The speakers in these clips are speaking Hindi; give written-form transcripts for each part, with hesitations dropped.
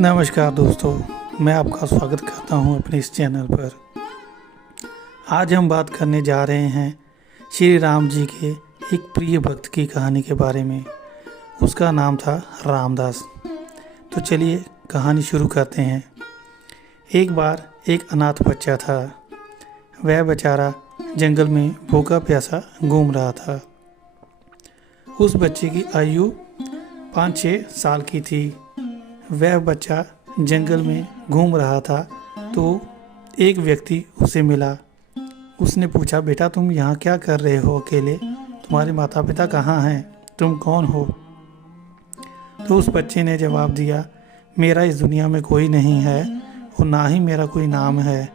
नमस्कार दोस्तों, मैं आपका स्वागत करता हूं अपने इस चैनल पर। आज हम बात करने जा रहे हैं श्री राम जी के एक प्रिय भक्त की कहानी के बारे में। उसका नाम था रामदास। तो चलिए कहानी शुरू करते हैं। एक बार एक अनाथ बच्चा था। वह बेचारा जंगल में भूखा प्यासा घूम रहा था। उस बच्चे की आयु 5-6 साल की थी। वह बच्चा जंगल में घूम रहा था तो एक व्यक्ति उसे मिला। उसने पूछा, बेटा तुम यहाँ क्या कर रहे हो अकेले? तुम्हारे माता पिता कहाँ हैं? तुम कौन हो? तो उस बच्चे ने जवाब दिया, मेरा इस दुनिया में कोई नहीं है और ना ही मेरा कोई नाम है।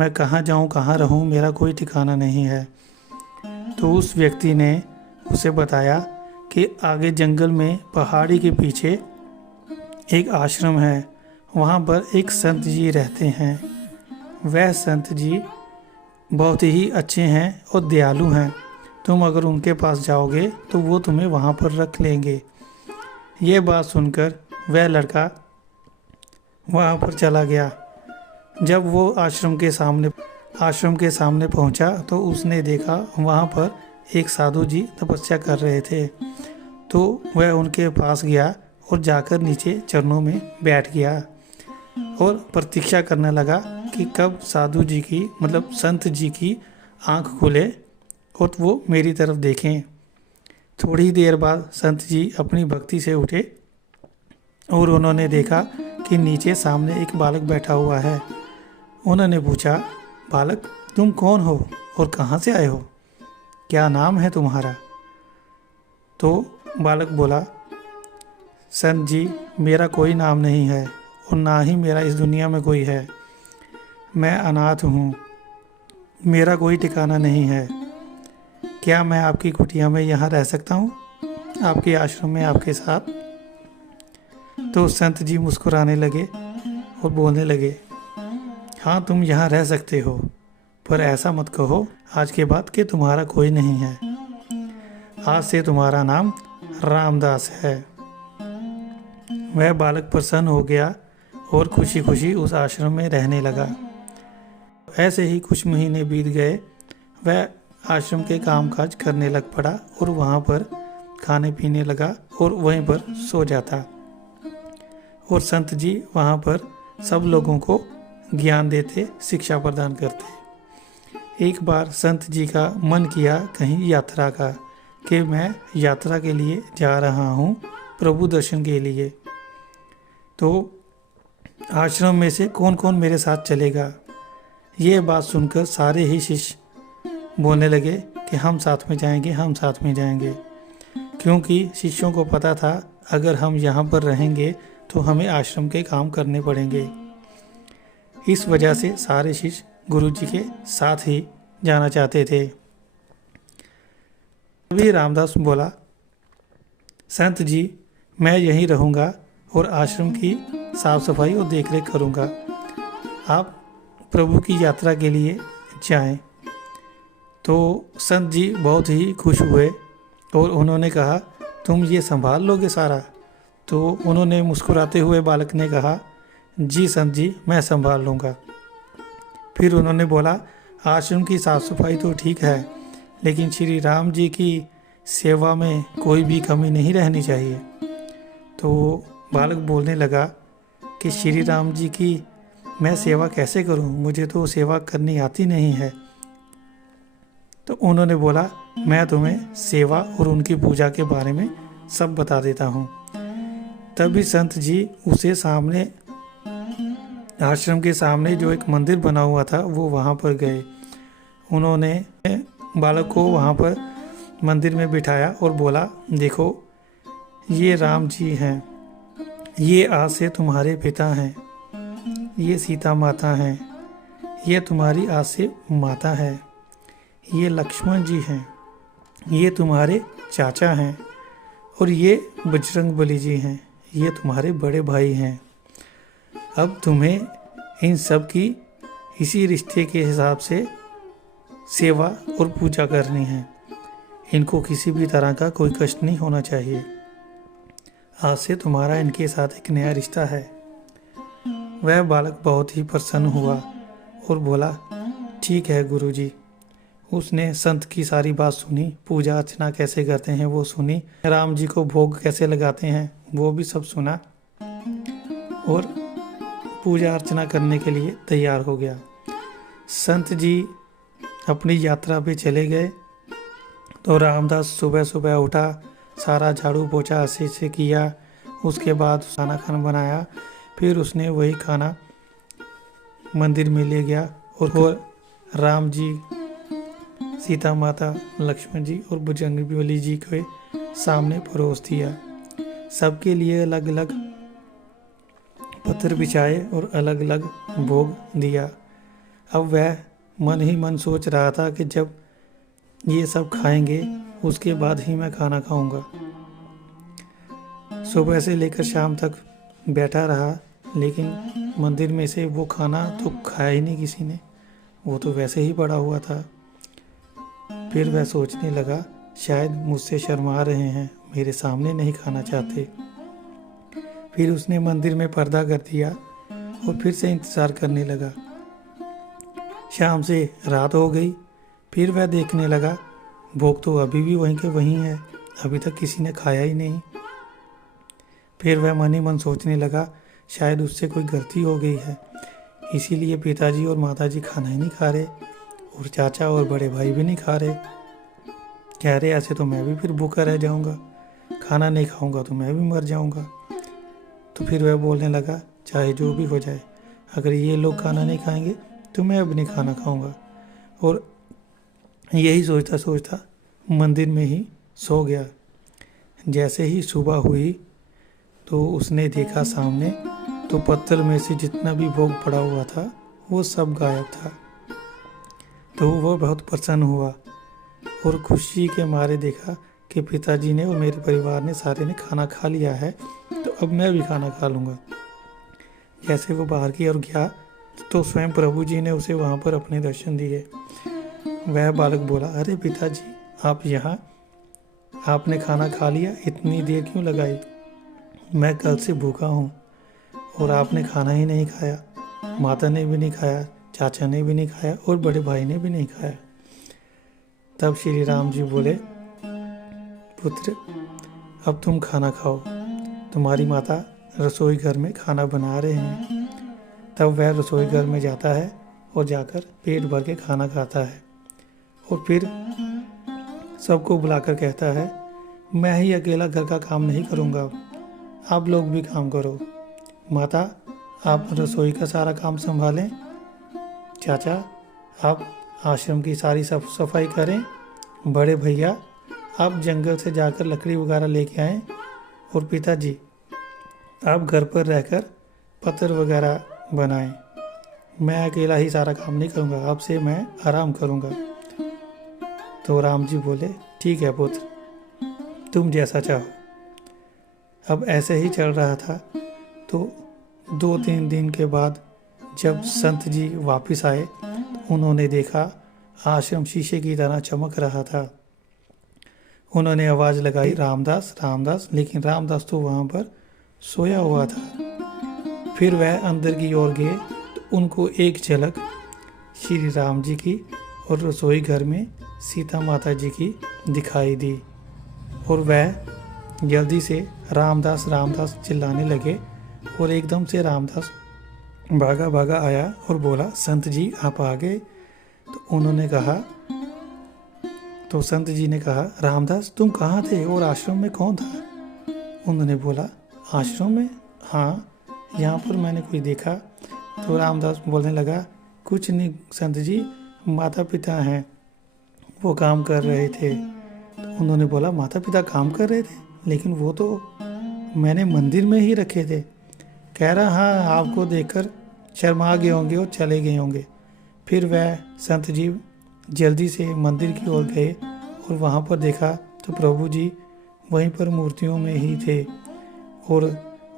मैं कहाँ जाऊँ कहाँ रहूँ, मेरा कोई ठिकाना नहीं है। तो उस व्यक्ति ने उसे बताया कि आगे जंगल में पहाड़ी के पीछे एक आश्रम है, वहाँ पर एक संत जी रहते हैं। वह संत जी बहुत ही अच्छे हैं और दयालु हैं। तुम अगर उनके पास जाओगे तो वो तुम्हें वहाँ पर रख लेंगे। ये बात सुनकर वह लड़का वहाँ पर चला गया। जब वो आश्रम के सामने पहुँचा तो उसने देखा वहाँ पर एक साधु जी तपस्या कर रहे थे। तो वह उनके पास गया और जाकर नीचे चरणों में बैठ गया और प्रतीक्षा करने लगा कि कब साधु जी की मतलब संत जी की आंख खुले और वो मेरी तरफ देखें। थोड़ी देर बाद संत जी अपनी भक्ति से उठे और उन्होंने देखा कि नीचे सामने एक बालक बैठा हुआ है। उन्होंने पूछा, बालक तुम कौन हो और कहाँ से आए हो? क्या नाम है तुम्हारा? तो बालक बोला, संत जी मेरा कोई नाम नहीं है और ना ही मेरा इस दुनिया में कोई है। मैं अनाथ हूँ, मेरा कोई ठिकाना नहीं है। क्या मैं आपकी कुटिया में यहाँ रह सकता हूँ, आपके आश्रम में आपके साथ? तो संत जी मुस्कुराने लगे और बोलने लगे, हाँ तुम यहाँ रह सकते हो, पर ऐसा मत कहो आज के बाद कि तुम्हारा कोई नहीं है। आज से तुम्हारा नाम रामदास है। वह बालक प्रसन्न हो गया और खुशी खुशी उस आश्रम में रहने लगा। ऐसे ही कुछ महीने बीत गए। वह आश्रम के कामकाज करने लग पड़ा और वहाँ पर खाने पीने लगा और वहीं पर सो जाता। और संत जी वहाँ पर सब लोगों को ज्ञान देते, शिक्षा प्रदान करते। एक बार संत जी का मन किया कहीं यात्रा का, कि मैं यात्रा के लिए जा रहा हूँ प्रभु दर्शन के लिए। तो आश्रम में से कौन कौन मेरे साथ चलेगा? ये बात सुनकर सारे ही शिष्य बोलने लगे कि हम साथ में जाएंगे, हम साथ में जाएंगे। क्योंकि शिष्यों को पता था अगर हम यहाँ पर रहेंगे तो हमें आश्रम के काम करने पड़ेंगे। इस वजह से सारे शिष्य गुरु जी के साथ ही जाना चाहते थे। तभी रामदास बोला, संत जी मैं यहीं रहूँगा और आश्रम की साफ सफाई और देखरेख करूँगा। आप प्रभु की यात्रा के लिए जाएं। तो संत जी बहुत ही खुश हुए और उन्होंने कहा, तुम ये संभाल लोगे सारा? तो उन्होंने मुस्कुराते हुए बालक ने कहा, जी संत जी मैं संभाल लूँगा। फिर उन्होंने बोला, आश्रम की साफ सफाई तो ठीक है, लेकिन श्री राम जी की सेवा में कोई भी कमी नहीं रहनी चाहिए। तो बालक बोलने लगा कि श्री राम जी की मैं सेवा कैसे करूं, मुझे तो सेवा करनी आती नहीं है। तो उन्होंने बोला, मैं तुम्हें सेवा और उनकी पूजा के बारे में सब बता देता हूं। तभी संत जी उसे सामने आश्रम के सामने जो एक मंदिर बना हुआ था वो वहां पर गए। उन्होंने बालक को वहां पर मंदिर में बिठाया और बोला, देखो ये राम जी हैं, ये आज से तुम्हारे पिता हैं, ये सीता माता हैं, ये तुम्हारी आज से माता है, ये लक्ष्मण जी हैं, ये तुम्हारे चाचा हैं और ये बजरंगबली जी हैं, ये तुम्हारे बड़े भाई हैं। अब तुम्हें इन सब की इसी रिश्ते के हिसाब से सेवा और पूजा करनी है। इनको किसी भी तरह का कोई कष्ट नहीं होना चाहिए। आज से तुम्हारा इनके साथ एक नया रिश्ता है। वह बालक बहुत ही प्रसन्न हुआ और बोला, ठीक है गुरुजी। उसने संत की सारी बात सुनी, पूजा अर्चना कैसे करते हैं वो सुनी, राम जी को भोग कैसे लगाते हैं वो भी सब सुना और पूजा अर्चना करने के लिए तैयार हो गया। संत जी अपनी यात्रा पे चले गए तो रामदास सुबह सुबह उठा, सारा झाड़ू पोछा अच्छे से किया, उसके बाद खाना बनाया। फिर उसने वही खाना मंदिर में ले गया और राम जी, सीता माता, लक्ष्मण जी और बजरंगबली जी के सामने परोस दिया। सबके लिए अलग अलग पत्थर बिछाए और अलग अलग भोग दिया। अब वह मन ही मन सोच रहा था कि जब ये सब खाएंगे उसके बाद ही मैं खाना खाऊंगा। सुबह से लेकर शाम तक बैठा रहा, लेकिन मंदिर में से वो खाना तो खाया ही नहीं किसी ने, वो तो वैसे ही पड़ा हुआ था। फिर वह सोचने लगा, शायद मुझसे शर्मा रहे हैं, मेरे सामने नहीं खाना चाहते। फिर उसने मंदिर में पर्दा कर दिया और फिर से इंतज़ार करने लगा। शाम से रात हो गई। फिर वह देखने लगा, भोग तो अभी भी वहीं के वहीं है, अभी तक किसी ने खाया ही नहीं। फिर वह मन ही मन सोचने लगा, शायद उससे कोई गलती हो गई है, इसीलिए पिताजी और माताजी खाना ही नहीं खा रहे और चाचा और बड़े भाई भी नहीं खा रहे। कह रहे ऐसे तो मैं भी फिर भूखा रह जाऊंगा, खाना नहीं खाऊंगा तो मैं भी मर जाऊंगा। तो फिर वह बोलने लगा, चाहे जो भी हो जाए, अगर ये लोग खाना नहीं खाएंगे तो मैं अब नहीं खाना खाऊंगा। और यही सोचता सोचता मंदिर में ही सो गया। जैसे ही सुबह हुई तो उसने देखा सामने, तो पत्थर में से जितना भी भोग पड़ा हुआ था वो सब गायब था। तो वो बहुत प्रसन्न हुआ और खुशी के मारे देखा कि पिताजी ने और मेरे परिवार ने सारे ने खाना खा लिया है, तो अब मैं भी खाना खा लूँगा। जैसे वो बाहर की ओर गया तो स्वयं प्रभु जी ने उसे वहाँ पर अपने दर्शन दिए। वह बालक बोला, अरे पिताजी आप यहाँ, आपने खाना खा लिया, इतनी देर क्यों लगाई? मैं कल से भूखा हूँ और आपने खाना ही नहीं खाया, माता ने भी नहीं खाया, चाचा ने भी नहीं खाया और बड़े भाई ने भी नहीं खाया। तब श्री राम जी बोले, पुत्र अब तुम खाना खाओ, तुम्हारी माता रसोई घर में खाना बना रहे हैं। तब वह रसोई घर में जाता है और जाकर पेट भर के खाना खाता है और फिर सबको बुलाकर कहता है, मैं ही अकेला घर का काम नहीं करूँगा, आप लोग भी काम करो। माता आप रसोई का सारा काम संभालें, चाचा आप आश्रम की सारी साफ सफाई करें, बड़े भैया आप जंगल से जाकर लकड़ी वगैरह लेके आएं और पिताजी आप घर पर रहकर पत्थर वगैरह बनाएं। मैं अकेला ही सारा काम नहीं करूँगा, आपसे मैं आराम करूँगा। तो राम जी बोले, ठीक है पुत्र, तुम जैसा चाहो। अब ऐसे ही चल रहा था। तो 2-3 दिन के बाद जब संत जी वापस आए तो उन्होंने देखा आश्रम शीशे की तरह चमक रहा था। उन्होंने आवाज़ लगाई, रामदास रामदास, लेकिन रामदास तो वहाँ पर सोया हुआ था। फिर वह अंदर की ओर गए तो उनको एक झलक श्री राम जी की और रसोई घर में सीता माता जी की दिखाई दी और वह जल्दी से रामदास रामदास चिल्लाने लगे और एकदम से रामदास भागा भागा आया और बोला, संत जी आप आ गए? तो उन्होंने कहा, तो संत जी ने कहा, रामदास तुम कहाँ थे और आश्रम में कौन था? उन्होंने बोला, आश्रम में? हाँ, यहाँ पर मैंने कोई देखा। तो रामदास बोलने लगा, कुछ नहीं संत जी, माता पिता हैं, वो काम कर रहे थे। तो उन्होंने बोला, माता पिता काम कर रहे थे, लेकिन वो तो मैंने मंदिर में ही रखे थे। कह रहा, हाँ आपको देखकर शर्मा गए होंगे और चले गए होंगे। फिर वह संत जी जल्दी से मंदिर की ओर गए और वहाँ पर देखा तो प्रभु जी वहीं पर मूर्तियों में ही थे और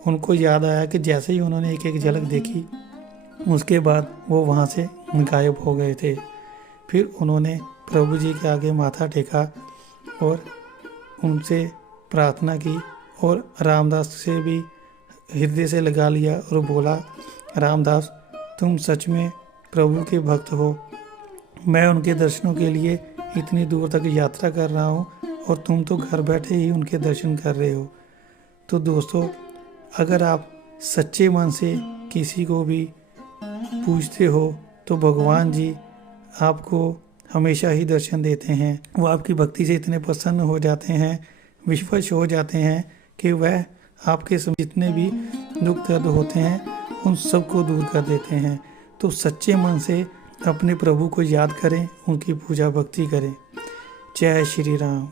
उनको याद आया कि जैसे ही उन्होंने एक एक झलक देखी उसके बाद वो वहाँ से गायब हो गए थे। फिर उन्होंने प्रभु जी के आगे माथा टेका और उनसे प्रार्थना की और रामदास से भी हृदय से लगा लिया और बोला, रामदास, तुम सच में प्रभु के भक्त हो। मैं उनके दर्शनों के लिए इतनी दूर तक यात्रा कर रहा हूँ और तुम तो घर बैठे ही उनके दर्शन कर रहे हो। तो दोस्तों, अगर आप सच्चे मन से किसी को भी पूजते हो तो भगवान जी आपको हमेशा ही दर्शन देते हैं। वो आपकी भक्ति से इतने प्रसन्न हो जाते हैं, विश्वश हो जाते हैं कि वह आपके जितने भी दुख दर्द होते हैं उन सबको दूर कर देते हैं। तो सच्चे मन से अपने प्रभु को याद करें, उनकी पूजा भक्ति करें। जय श्री राम।